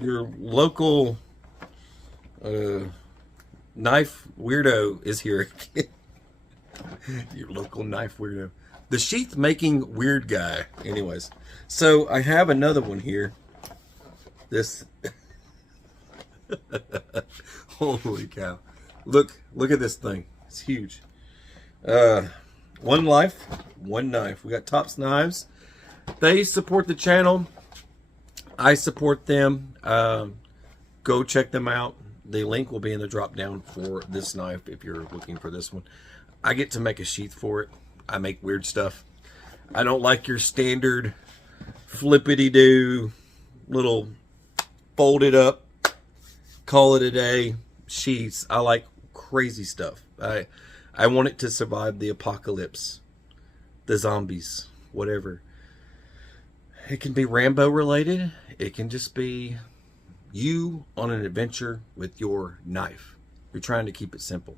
your local knife weirdo is here. Your local knife weirdo. The sheath making weird guy. Anyways, so I have another one here. This. Holy cow. Look at this thing. It's huge. One life, one knife. We got Tops Knives. They support the channel. I support them. Go check them out. The link will be in the drop down for this knife if you're looking for this one. I get to make a sheath for it. I make weird stuff. I don't like your standard flippity-doo little folded up, call it a day sheaths. I like crazy stuff. I want it to survive the apocalypse, the zombies, whatever. It can be Rambo related. It can just be you on an adventure with your knife. You're trying to keep it simple.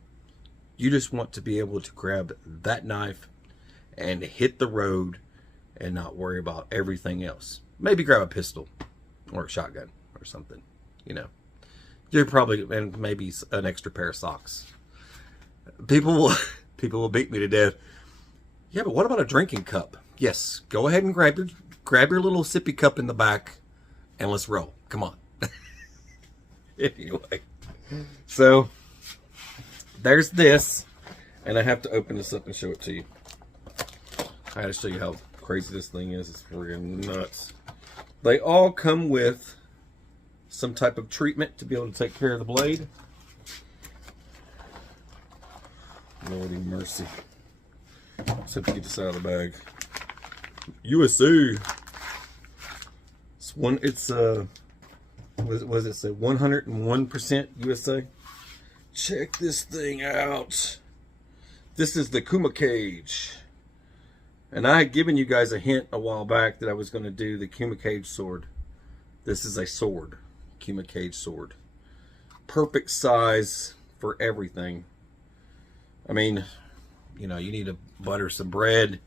You just want to be able to grab that knife and hit the road and not worry about everything else.Maybe grab a pistol or a shotgun or something, you know. You're probably, and maybe an extra pair of socks. People will beat me to death. Yeah, but what about a drinking cup? Yes, go ahead and grab your little sippy cup in the back and let's roll. Come on. Anyway, so there's this, and I have to open this up and show it to you. I had to show you how crazy this thing is. It's friggin' nuts. They all come with some type of treatment to be able to take care of the blade. Lordy mercy. Let's have to get this out of the bag. USA. It's what does it say? 101% USA. Check this thing out. This is the Cuma Kage. And I had given you guys a hint a while back that I was going to do the Cuma Kage sword. This is a sword. Cuma Kage sword. Perfect size for everything. I mean, you know, you need to butter some bread.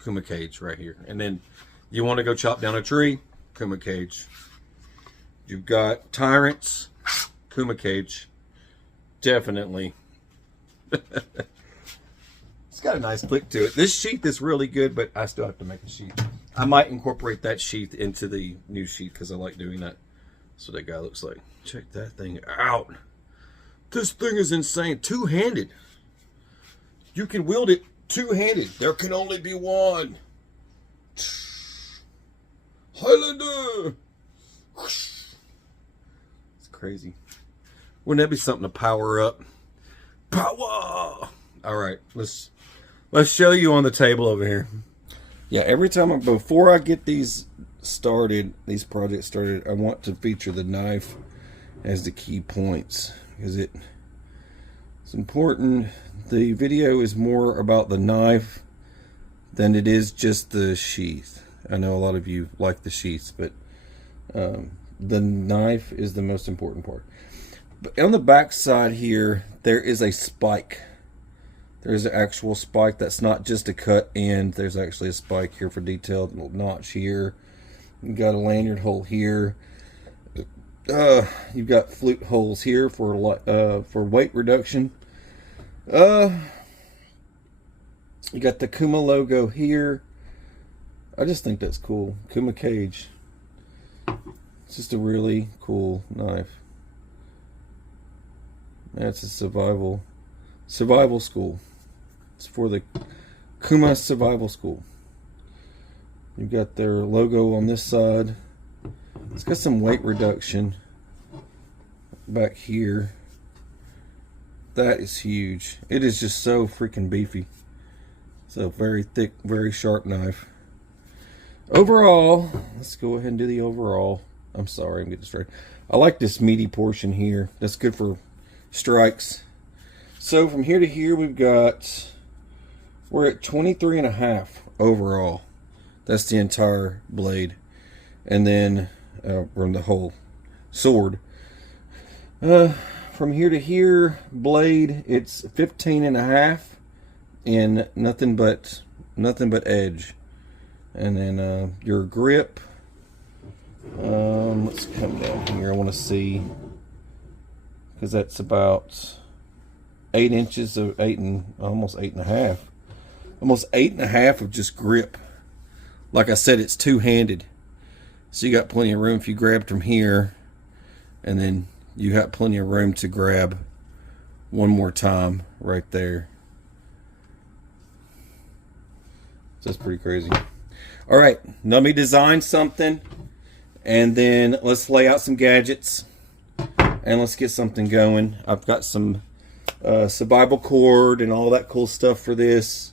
Cuma Kage right here. And then you want to go chop down a tree. Cuma Kage. You've got tyrants. Cuma Kage. Definitely. It's got a nice flick to it. This sheath is really good, but I still have to make a sheath. I might incorporate that sheath into the new sheath because I like doing that. That's what that guy looks like. Check that thing out. This thing is insane. Two-handed. You can wield it two-handed. There can only be one. Highlander. It's crazy. Wouldn't that be something to power up? Power. All right, let's show you on the table over here. Yeah, every time before I get these projects started, I want to feature the knife as the key points because it's important. The video is more about the knife than it is just the sheath. I know a lot of you like the sheaths, but the knife is the most important part. But on the back side here, there is a spike. There's an actual spike. That's not just a cut end. There's actually a spike here for detail. Little notch here. You've got a lanyard hole here. You've got flute holes here for weight reduction. You got the Cuma logo here. I just think that's cool. Cuma Kage. It's just a really cool knife. That's a survival school. It's for the Cuma Survival School. You've got their logo on this side. It's got some weight reduction back here. That is huge. It is just so freaking beefy. It's a very thick, very sharp knife. Overall, let's go ahead and do the overall. I'm sorry, I'm getting distracted. I like this meaty portion here. That's good for strikes. So from here to here, we're at 23.5 overall. That's the entire blade. And then from the whole sword. From here to here, blade, it's 15.5 and nothing but edge. And then your grip Let's come down here. I want to see, because that's about 8 inches of almost 8.5. Almost 8.5 of just grip. Like I said, it's two-handed. So you got plenty of room if you grab from here, and then you got plenty of room to grab one more time right there. So that's pretty crazy. All right, let me design something, and then let's lay out some gadgets, and let's get something going. I've got some survival cord and all that cool stuff for this.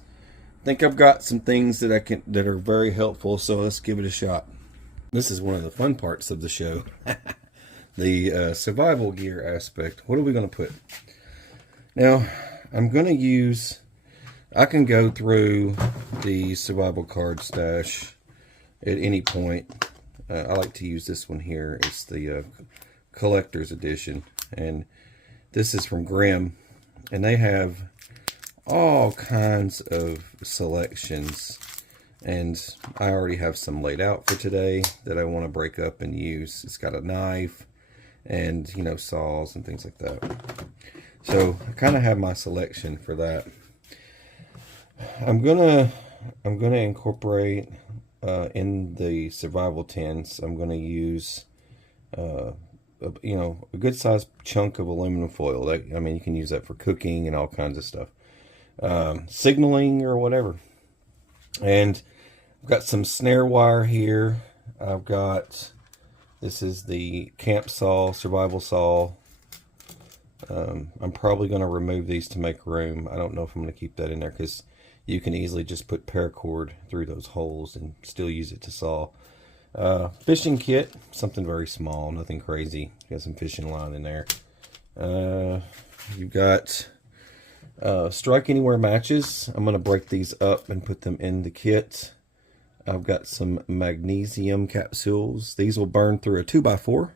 I think I've got some things that that are very helpful, so let's give it a shot. This is one of the fun parts of the show. The survival gear aspect. What are we going to put? Now, I'm going to use, I can go through the survival card stash at any point. I like to use this one here. It's the collector's edition, and this is from Grimm, and they have all kinds of selections, and I already have some laid out for today that I want to break up and use. It's got a knife and, you know, saws and things like that. So I kind of have my selection for that. I'm gonna incorporate in the survival tins. I'm gonna use you know, a good sized chunk of aluminum foil. I mean, you can use that for cooking and all kinds of stuff, signaling or whatever. And I've got some snare wire here. I've got, this is the camp saw, survival saw. I'm probably going to remove these to make room. I don't know if I'm going to keep that in there, because you can easily just put paracord through those holes and still use it to saw. Fishing kit, something very small, nothing crazy. Got some fishing line in there. You've got strike anywhere matches. I'm going to break these up and put them in the kit. I've got some magnesium capsules. These will burn through a 2x4.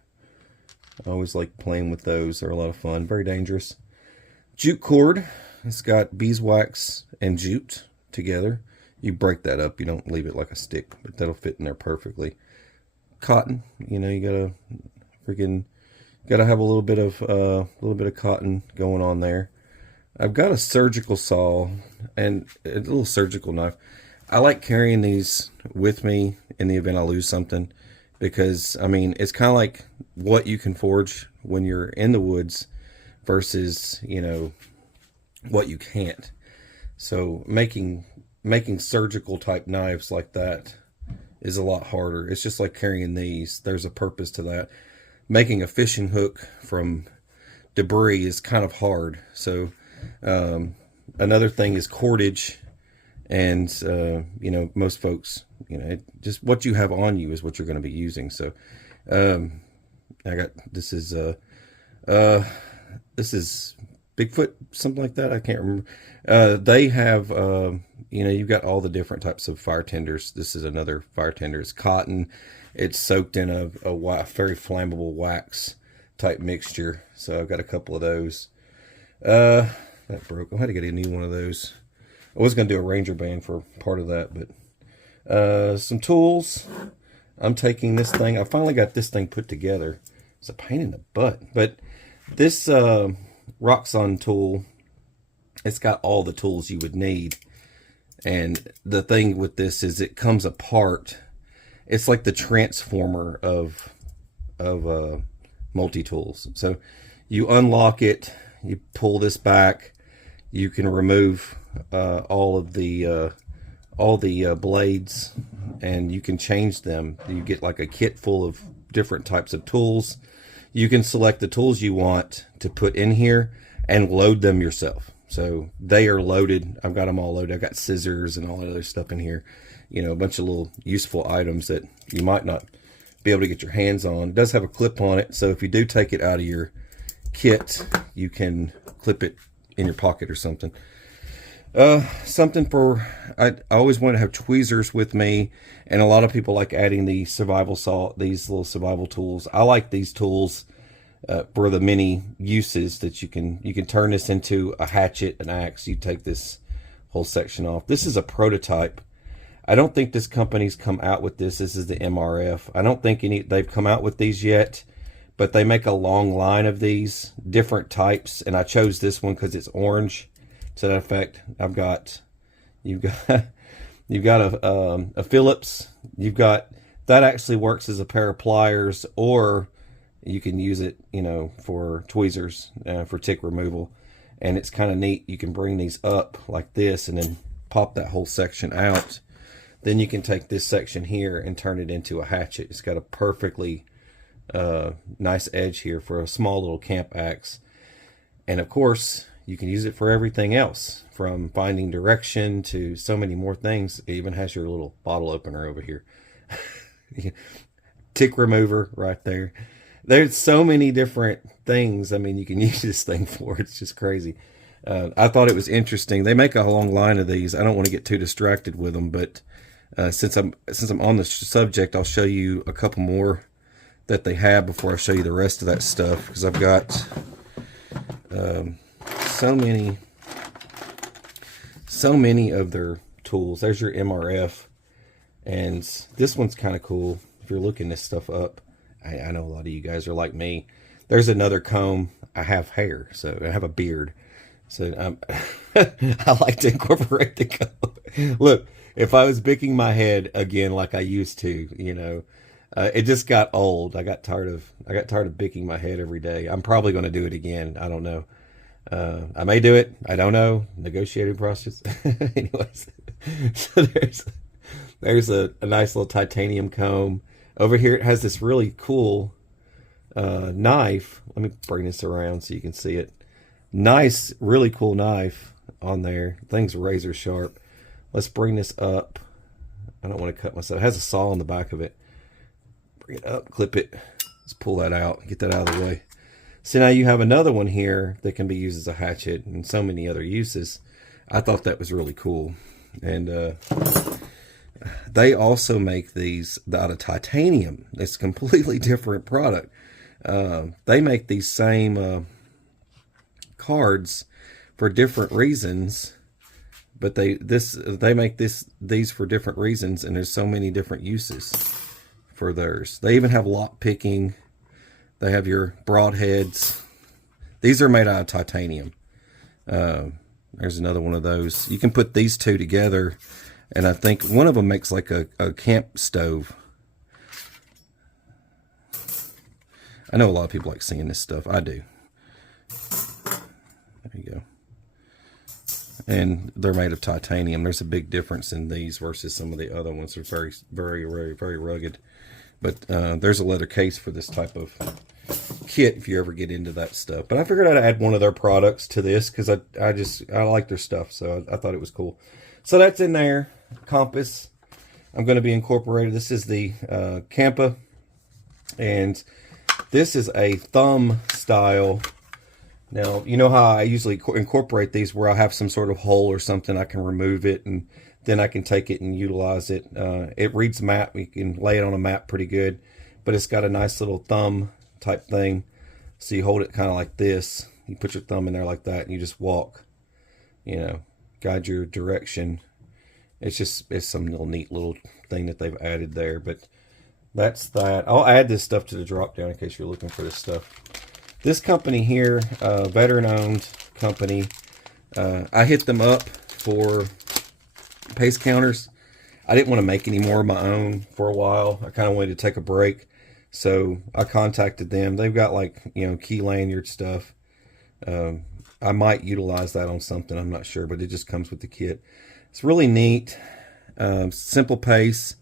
I always like playing with those. They're a lot of fun. Very dangerous. Jute cord. It's got beeswax and jute together. You break that up. You don't leave it like a stick, but that'll fit in there perfectly. Cotton. You know, you gotta have a little bit of cotton going on there. I've got a surgical saw and a little surgical knife. I like carrying these with me in the event I lose something, because, I mean, it's kind of like what you can forge when you're in the woods versus, you know, what you can't. So making surgical type knives like that is a lot harder. It's just like carrying these. There's a purpose to that. Making a fishing hook from debris is kind of hard. So another thing is cordage. And, you know, most folks, you know, just what you have on you is what you're going to be using. So, I got, this is Bigfoot, something like that. I can't remember. They have, you know, you've got all the different types of fire tenders. This is another fire tender. It's cotton. It's soaked in a very flammable wax type mixture. So I've got a couple of those. That broke. I had to get a new one of those. I was going to do a Ranger band for part of that, but some tools. I'm taking this thing. I finally got this thing put together. It's a pain in the butt, but this Roxxon tool, it's got all the tools you would need. And the thing with this is it comes apart. It's like the transformer of multi-tools. So you unlock it, you pull this back, you can remove all the blades, and you can change them. You get like a kit full of different types of tools. You can select the tools you want to put in here and load them yourself. So they are loaded. I've got them all loaded. I've got scissors and all that other stuff in here. You know, a bunch of little useful items that you might not be able to get your hands on. It does have a clip on it, so if you do take it out of your kit, you can clip it in your pocket or something. Something for, I always want to have tweezers with me, and a lot of people like adding the survival saw, these little survival tools. I like these tools for the many uses that you can turn this into a hatchet, an axe. You take this whole section off. This is a prototype. I don't think this company's come out with this. This is the MRF. I don't think they've come out with these yet, but they make a long line of these different types, and I chose this one because it's orange. To that effect, you've got a Phillips. You've got that actually works as a pair of pliers, or you can use it, you know, for tweezers, for tick removal. And it's kind of neat. You can bring these up like this and then pop that whole section out. Then you can take this section here and turn it into a hatchet. It's got a perfectly nice edge here for a small little camp axe. And of course, you can use it for everything else, from finding direction to so many more things. It even has your little bottle opener over here. Tick remover right there. There's so many different things, I mean, you can use this thing for. It's just crazy. I thought it was interesting. They make a long line of these. I don't want to get too distracted with them, but since I'm on the subject, I'll show you a couple more that they have before I show you the rest of that stuff, because I've got so many of their tools. There's your MRF, and this one's kind of cool if you're looking this stuff up. I know a lot of you guys are like me. There's another comb. I have hair, so I have a beard, so I like to incorporate the comb. Look, if I was picking my head again like I used to, you know, it just got old. I got tired of picking my head every day. I'm probably going to do it again. I don't know. I may do it. I don't know. Negotiating process. Anyways, so there's a nice little titanium comb. Over here it has this really cool knife. Let me bring this around so you can see it. Nice, really cool knife on there. Thing's razor sharp. Let's bring this up. I don't want to cut myself. It has a saw on the back of it. Bring it up, clip it. Let's pull that out, get that out of the way. So now you have another one here that can be used as a hatchet and so many other uses. I thought that was really cool. And they also make these out of titanium. It's a completely different product. They make these same cards for different reasons, but they make these for different reasons, and there's so many different uses for theirs. They even have lock picking. They have your broadheads. These are made out of titanium. There's another one of those. You can put these two together, and I think one of them makes like a camp stove. I know a lot of people like seeing this stuff. I do. There you go. And they're made of titanium. There's a big difference in these versus some of the other ones. They're very, very, very, very rugged. But there's a leather case for this type of kit if you ever get into that stuff. But I figured I'd add one of their products to this because I like their stuff, so I thought it was cool. So that's in there. Compass. I'm going to be incorporated. This is the Kampa, and this is a thumb style. Now, you know how I usually incorporate these where I have some sort of hole or something, I can remove it, and then I can take it and utilize it. It reads map. You can lay it on a map pretty good, but it's got a nice little thumb type thing. So you hold it kind of like this. You put your thumb in there like that, and you just walk, you know, guide your direction. It's some little neat little thing that they've added there, but that's that. I'll add this stuff to the drop down in case you're looking for this stuff. This company here, veteran-owned company, I hit them up for pace counters. I didn't want to make any more of my own for a while. I kind of wanted to take a break, so I contacted them. They've got, like, you know, key lanyard stuff. I might utilize that on something, I'm not sure, but it just comes with the kit. It's really neat. Simple pace.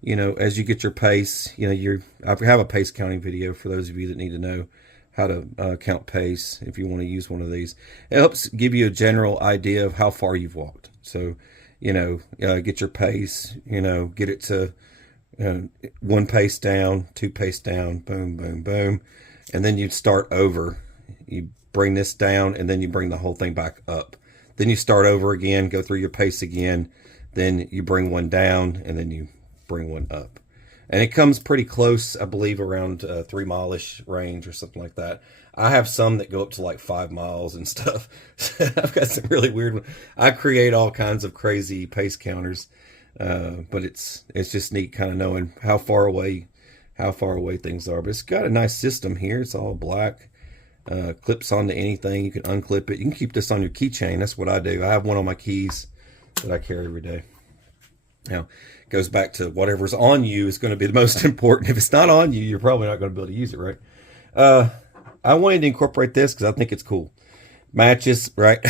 You know, as you get your pace, you know, I have a pace counting video for those of you that need to know how to count pace if you want to use one of these. It helps give you a general idea of how far you've walked. So, you know, get your pace, you know, get it to one pace down, two pace down, boom, boom, boom. And then you'd start over. You bring this down, and then you bring the whole thing back up. Then you start over again, go through your pace again. Then you bring one down, and then you bring one up. And it comes pretty close, I believe, around 3 mile-ish range or something like that. I have some that go up to like 5 miles and stuff. I've got some really weird ones. I create all kinds of crazy pace counters. But it's just neat kind of knowing how far away things are. But it's got a nice system here. It's all black. Clips onto anything. You can unclip it. You can keep this on your keychain. That's what I do. I have one on my keys that I carry every day. Now, it goes back to whatever's on you is going to be the most important. If it's not on you, you're probably not going to be able to use it, right? I wanted to incorporate this because I think it's cool. Matches, right?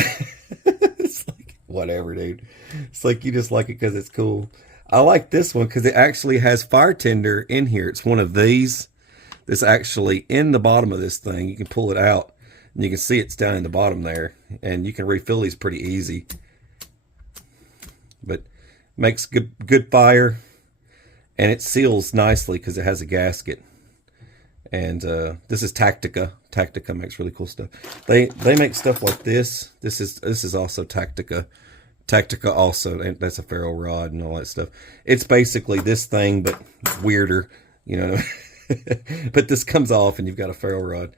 It's like, whatever, dude. It's like you just like it because it's cool. I like this one because it actually has fire tinder in here. It's one of these. That's actually in the bottom of this thing. You can pull it out, and you can see it's down in the bottom there. And you can refill these pretty easy. But makes good fire, and it seals nicely because it has a gasket. And this is Tactica. Tactica makes really cool stuff. They make stuff like this. This is also Tactica. Tactica also, that's a ferro rod and all that stuff. It's basically this thing, but weirder, you know. But this comes off, and you've got a ferro rod.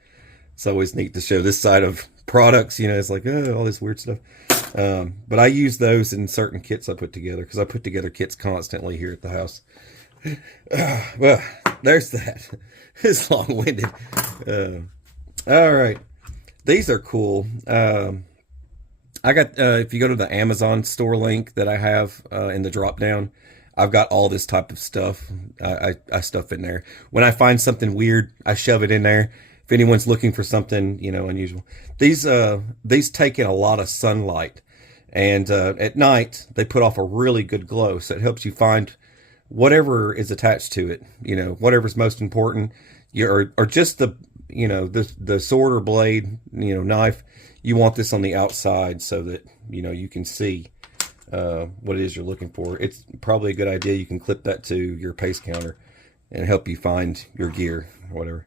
It's always neat to show this side of products. You know, it's like, oh, all this weird stuff. But I use those in certain kits I put together because I put together kits constantly here at the house. Well, there's that. It's long-winded. All right. These are cool. I got, if you go to the Amazon store link that I have in the drop-down, I've got all this type of stuff. I stuff in there. When I find something weird, I shove it in there. If anyone's looking for something, you know, unusual. These take in a lot of sunlight. And at night, they put off a really good glow. So it helps you find whatever is attached to it. You know, whatever's most important. Or just the, you know, the sword or blade, you know, knife. You want this on the outside so that, you know, you can see what it is you're looking for. It's probably a good idea. You can clip that to your pace counter and help you find your gear or whatever.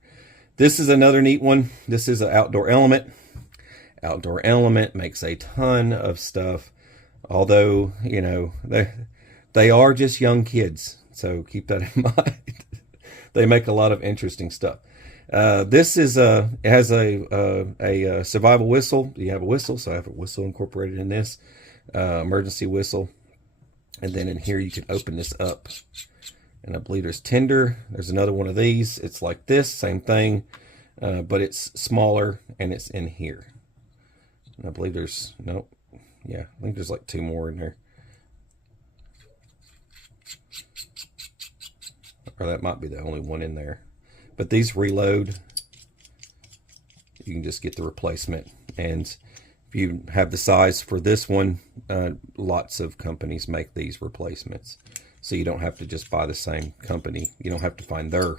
This is another neat one. This is an outdoor element. Outdoor element makes a ton of stuff. Although, you know, they are just young kids. So keep that in mind. They make a lot of interesting stuff. This is it has a survival whistle. You have a whistle, so I have a whistle incorporated in this. Emergency whistle. And then in here you can open this up. And I believe there's tinder. There's another one of these. It's like this, same thing, but it's smaller and it's in here. And I believe there's, nope, yeah, I think there's like two more in there. Or that might be the only one in there. But these reload. You can just get the replacement. And if you have the size for this one, lots of companies make these replacements. So you don't have to just buy the same company. You don't have to find their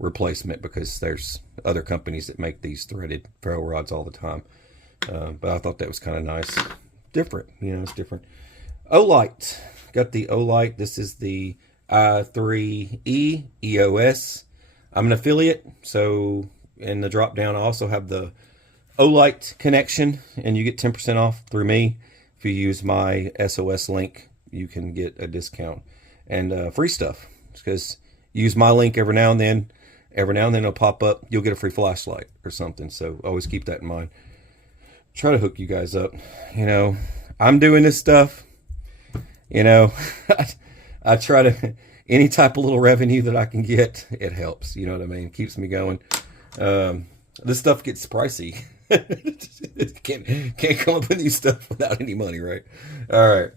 replacement because there's other companies that make these threaded ferro rods all the time. But I thought that was kind of nice. Different, you know, it's different. Olight. Got the Olight. This is the i3E EOS. I'm an affiliate, so in the drop down I also have the Olight connection, and you get 10% off through me. If you use my SOS link, you can get a discount and free stuff. Because use my link every now and then it'll pop up. You'll get a free flashlight or something. So always keep that in mind. Try to hook you guys up. You know, I'm doing this stuff. You know, I try to, any type of little revenue that I can get, it helps. You know what I mean? It keeps me going. This stuff gets pricey. Can't come up with new stuff without any money, right? All right.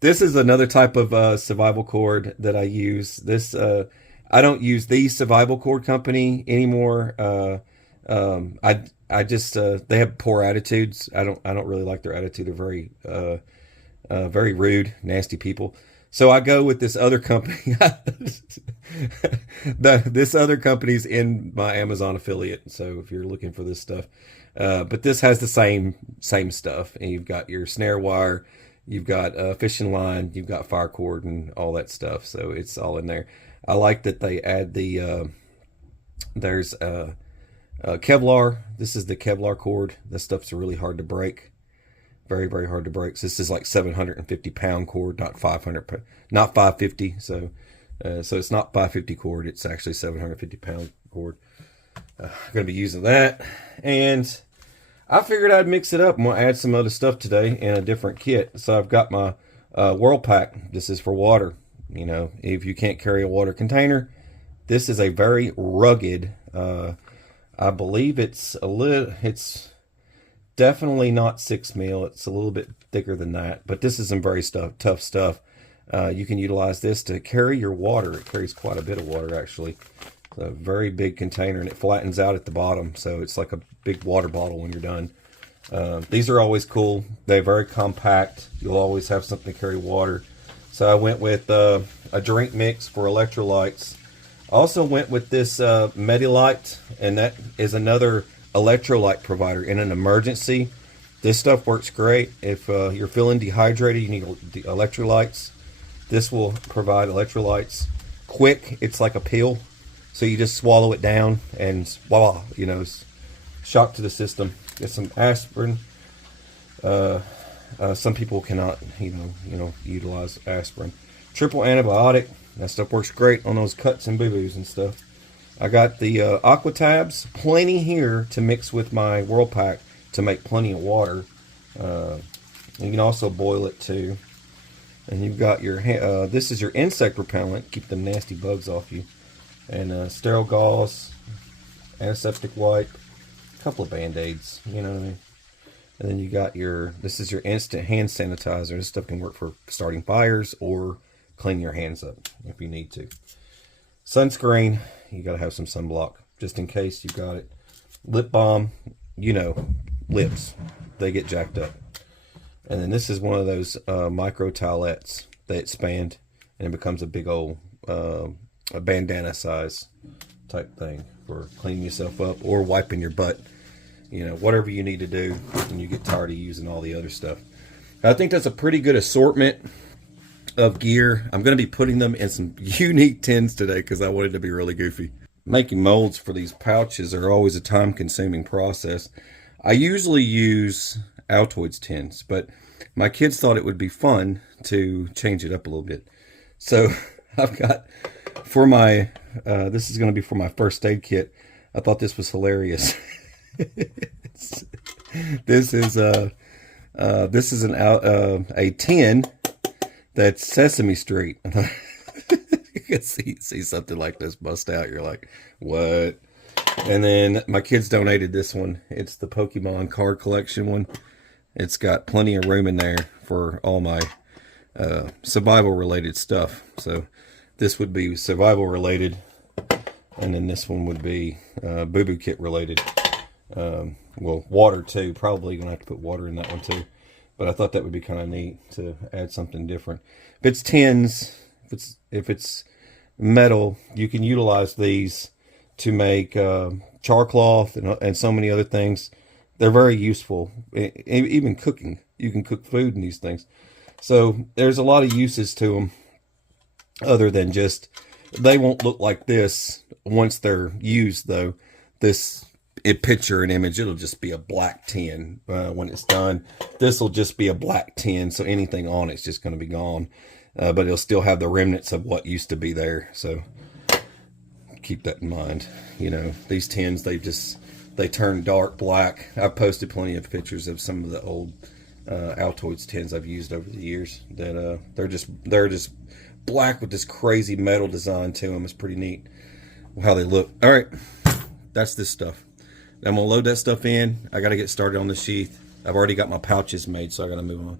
This is another type of survival cord that I use. This I don't use the Survival Cord Company anymore. I just they have poor attitudes. I don't really like their attitude. They're very rude, nasty people. So I go with this other company. This other company's in my Amazon affiliate. So if you're looking for this stuff, but this has the same stuff. And you've got your snare wire, you've got fishing line, you've got fire cord, and all that stuff. So it's all in there. I like that they add the there's Kevlar. This is the Kevlar cord. This stuff's really hard to break. Very, very hard to break. So this is like 750-pound cord, not 500, not 550. So it's not 550 cord. It's actually 750-pound cord. I'm going to be using that. And I figured I'd mix it up. I'm going to add some other stuff today in a different kit. So I've got my Whirl Pack. This is for water. You know, if you can't carry a water container, this is a very rugged, I believe it's definitely not 6 mil. It's a little bit thicker than that, but this is some very tough stuff. You can utilize this to carry your water. It carries quite a bit of water, actually. It's a very big container, and it flattens out at the bottom, so it's like a big water bottle when you're done. These are always cool. They're very compact. You'll always have something to carry water. So I went with a drink mix for electrolytes. Also went with this Medilyte, and that is another electrolyte provider in an emergency. This stuff works great. If you're feeling dehydrated, you need the electrolytes. This will provide electrolytes quick. It's like a pill, so you just swallow it down and voila, you know, shock to the system. Get some aspirin. Some people cannot, you know, utilize aspirin. Triple antibiotic. That stuff works great on those cuts and boo-boos and stuff. I got the aqua tabs, plenty here to mix with my Whirl Pack to make plenty of water. You can also boil it too. And you've got your, this is your insect repellent, keep the nasty bugs off you. And sterile gauze, antiseptic wipe, a couple of band-aids, you know what I mean. And then you got your, this is your instant hand sanitizer. This stuff can work for starting fires or clean your hands up if you need to. Sunscreen, you gotta have some sunblock just in case you got it. Lip balm, you know, lips, they get jacked up. And then this is one of those micro towelettes. They expand and it becomes a big old a bandana size type thing for cleaning yourself up or wiping your butt. You know, whatever you need to do when you get tired of using all the other stuff. I think that's a pretty good assortment of gear. I'm going to be putting them in some unique tins today because I wanted to be really goofy. Making molds for these pouches are always a time-consuming process. I usually use Altoids tins, but my kids thought it would be fun to change it up a little bit. So I've got, for my, this is going to be for my first aid kit. I thought this was hilarious. This is a tin that's Sesame Street. You can see something like this bust out. You're like, what? And then my kids donated this one. It's the Pokemon card collection one. It's got plenty of room in there for all my survival related stuff. So this would be survival related, and then this one would be boo-boo kit related. Well, water too. Probably gonna have to put water in that one too. But I thought that would be kind of neat to add something different. If it's tins, if it's metal, you can utilize these to make char cloth and so many other things. They're very useful. Even cooking, you can cook food in these things. So there's a lot of uses to them, other than just, they won't look like this once they're used though. This picture and image, it'll just be a black tin when it's done. This will just be a black tin, so anything on it's just going to be gone, but it'll still have the remnants of what used to be there. So keep that in mind. You know, these tins, they turn dark black. I've posted plenty of pictures of some of the old Altoids tins I've used over the years that they're just black with this crazy metal design to them. It's pretty neat how they look. All right, that's this stuff. I'm gonna load that stuff in. I gotta get started on the sheath. I've already got my pouches made, so I gotta move on.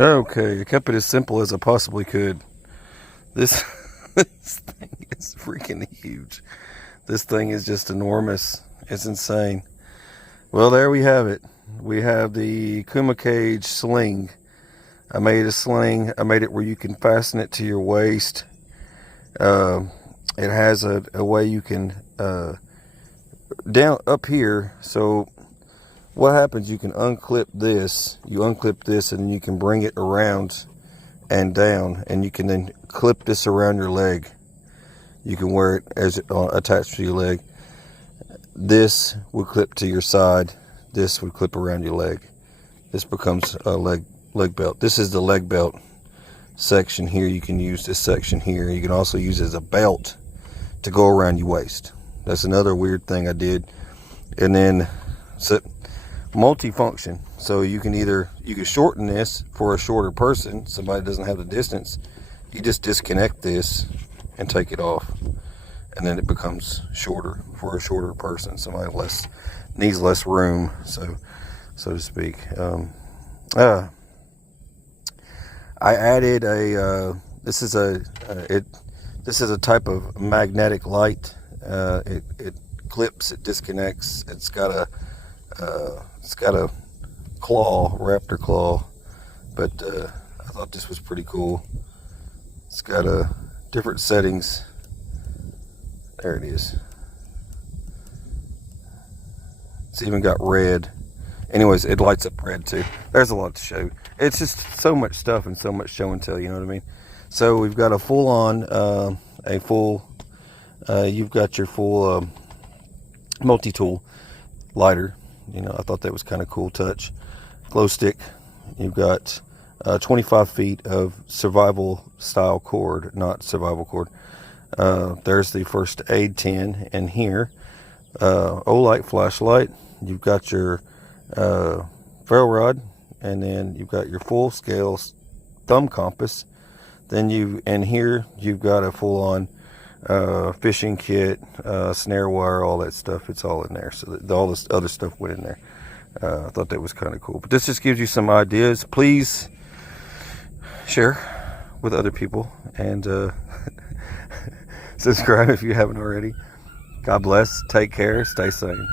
Okay, I kept it as simple as I possibly could. This, this thing is freaking huge. This thing is just enormous. It's insane. Well, there we have it. We have the Cuma Kage sling. I made a sling. I made it where you can fasten it to your waist. It has a way you can down up here. So what happens, you can unclip this. You unclip this and you can bring it around and down, and you can then clip this around your leg. You can wear it as attached to your leg. This would clip to your side. This would clip around your leg. This becomes a leg belt. This is the leg belt section here. You can use this section here. You can also use it as a belt to go around your waist. That's another weird thing I did. And then so multifunction. So you can shorten this for a shorter person. Somebody doesn't have the distance. You just disconnect this and take it off, and then it becomes shorter for a shorter person. Somebody needs less room, so to speak. I added this is a type of magnetic light. It clips, it disconnects. It's got a claw, raptor claw, but I thought this was pretty cool. It's got different settings. There it is. It's even got red. Anyways, it lights up red too. There's a lot to show. It's just so much stuff and so much show and tell, you know what I mean? So we've got a full-on, you've got your full multi-tool lighter. You know, I thought that was kind of cool touch. Glow stick. You've got 25 feet of survival style cord, not survival cord. There's the first aid tin in here. Olight flashlight. You've got your ferro rod, and then you've got your full scale thumb compass. Then in here you've got a full on fishing kit, snare wire, all that stuff. It's all in there. So all this other stuff went in there. I thought that was kind of cool. But this just gives you some ideas. Please share with other people, and subscribe if you haven't already. God bless. Take care. Stay sane.